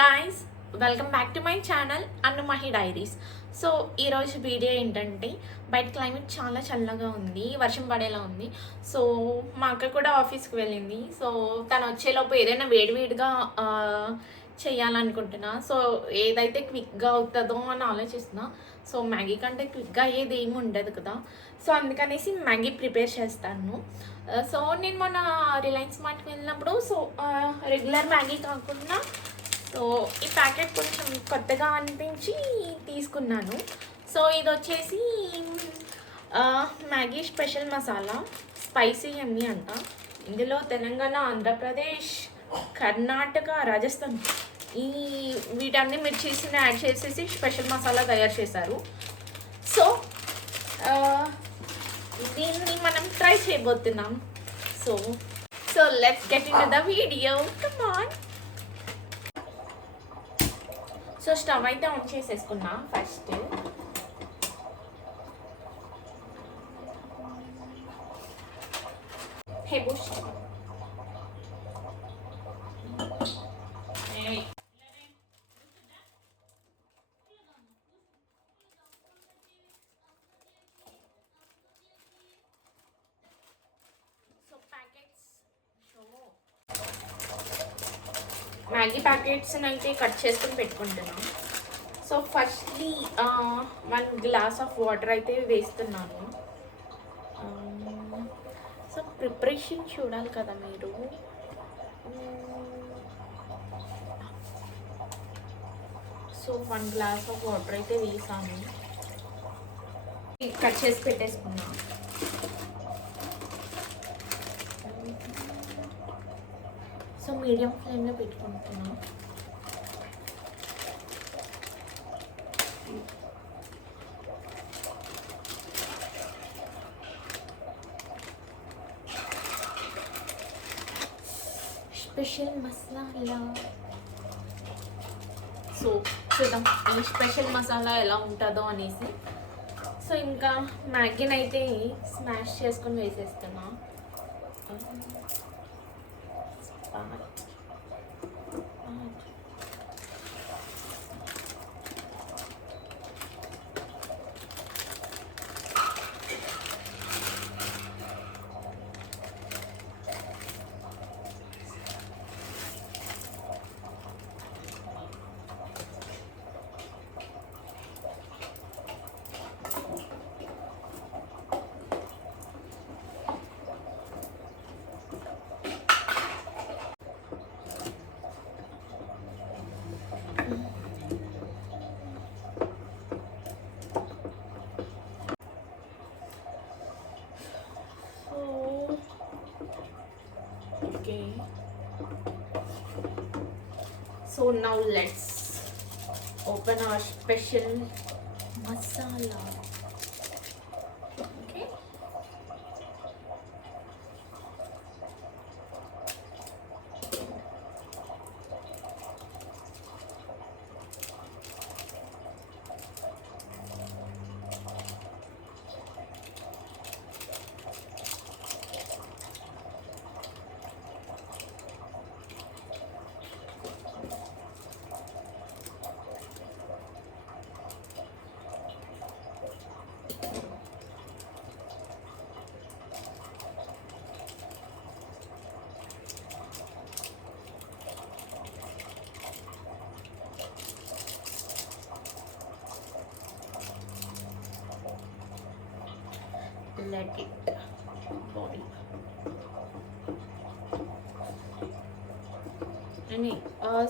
Guys, welcome back to my channel Annu Mahi diaries. So ఈరోజు video ఏంటంటే, బయట క్లైమేట్ చాలా చల్లగా ఉంది, వర్షం పడేలా ఉంది. సో మా అక్క కూడా ఆఫీస్కి వెళ్ళింది. సో తను వచ్చేలోపు ఏదైనా వేడివేడిగా చేయాలనుకుంటున్నా. సో ఏదైతే క్విక్గా అవుతుందో అని ఆలోచిస్తున్నా. సో మ్యాగీ కంటే క్విక్గా అయ్యేది ఏమి ఉండదు కదా. సో అందుకనేసి మ్యాగీ ప్రిపేర్ చేస్తాను. సో నేను మొన్న రిలయన్స్ మార్ట్కి వెళ్ళినప్పుడు రెగ్యులర్ మ్యాగీ కాకుండా సో ఈ ప్యాకెట్ కొంచెం కొత్తగా అనిపించి తీసుకున్నాను. సో ఇది వచ్చేసి మ్యాగీ స్పెషల్ మసాలా, స్పైసీ ఎమ్మి అంట. ఇందులో తెలంగాణ, ఆంధ్రప్రదేశ్, కర్ణాటక, రాజస్థాన్ వీటన్ని మిర్చీస్ని యాడ్ చేసేసి స్పెషల్ మసాలా తయారు చేశారు. సో దీన్ని మనం ట్రై చేయబోతున్నాం. So let's get in to the video. Come on. So stove అయితే ఆన్ చేసేసుకున్నా. ఫస్ట్ బుష్ మ్యాగీ ప్యాకెట్స్ని అయితే కట్ చేసుకుని పెట్టుకుంటున్నాను. So firstly 1 glass of water అయితే వేస్తున్నాను. సో ప్రిపరేషన్ చూడాలి కదా మీరు. సో 1 గ్లాస్ ఆఫ్ వాటర్ అయితే వేసాను. కట్ చేసి పెట్టేసుకున్నాను. సో మీడియం ఫ్లేమ్లో పెట్టుకుంటున్నాను. స్పెషల్ మసాలా. సో చూద్దాం ఈ స్పెషల్ మసాలా ఎలా ఉంటుందో అనేసి. సో ఇంకా మ్యాగీని అయితే స్మాష్ చేసుకొని వేసేస్తున్నా. Okay, so now let's open our special masala. Okay, let it body. అని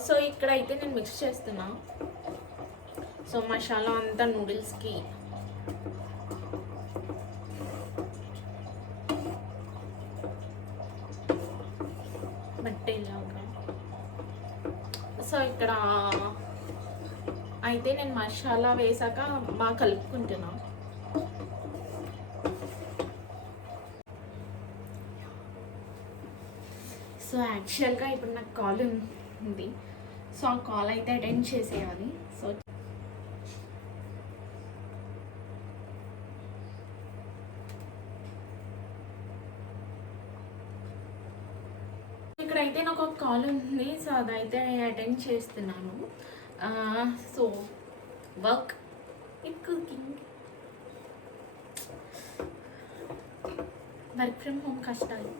సో ఇక్కడైతే నేను మిక్స్ చేస్తున్నా. సో మసాలా అంతా నూడిల్స్కి పట్టేలాగా. సో ఇక్కడ అయితే నేను మసాలా వేసాక బాగా కలుపుకుంటున్నా. సో యాక్చువల్గా ఇప్పుడు నాకు కాల్ ఉంది. సో ఆ కాల్ అయితే అటెండ్ చేసేయాలి. సో ఇక్కడైతే నాకు ఒక కాల్ ఉంది. సో అదైతే అటెండ్ చేస్తున్నాను. So work with cooking, work from home కష్టాలు.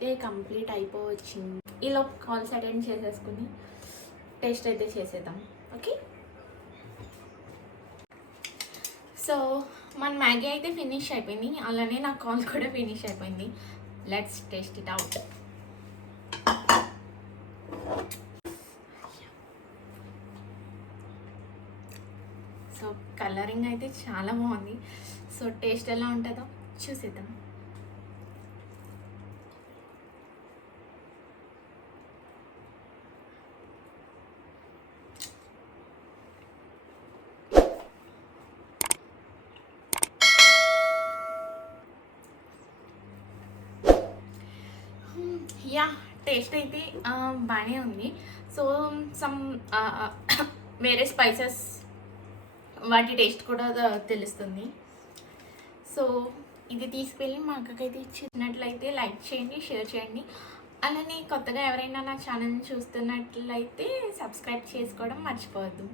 డే కంప్లీట్ అయిపోవచ్చింది. ఈలోపు కాల్స్ అటెండ్ చేసేసుకుని టేస్ట్ అయితే చేసేద్దాం. ఓకే, సో మన మ్యాగీ అయితే ఫినిష్ అయిపోయింది, అలానే నా కాల్ కూడా ఫినిష్ అయిపోయింది. Let's taste it out. So colouring అయితే చాలా బాగుంది. సో టేస్ట్ ఎలా ఉంటుందో చూసేద్దాం. యా, టేస్ట్ అయితే బాగానే ఉంది. సో సమ్ వేరే స్పైసెస్ వాటి టేస్ట్ కూడా తెలుస్తుంది. సో ఇది తీసుకెళ్ళి మా అక్కకైతే ఇచ్చినట్లయితే లైక్ చేయండి, షేర్ చేయండి. అలానే కొత్తగా ఎవరైనా నా ఛానల్ని చూస్తున్నట్లయితే సబ్స్క్రైబ్ చేసుకోవడం మర్చిపోవద్దు.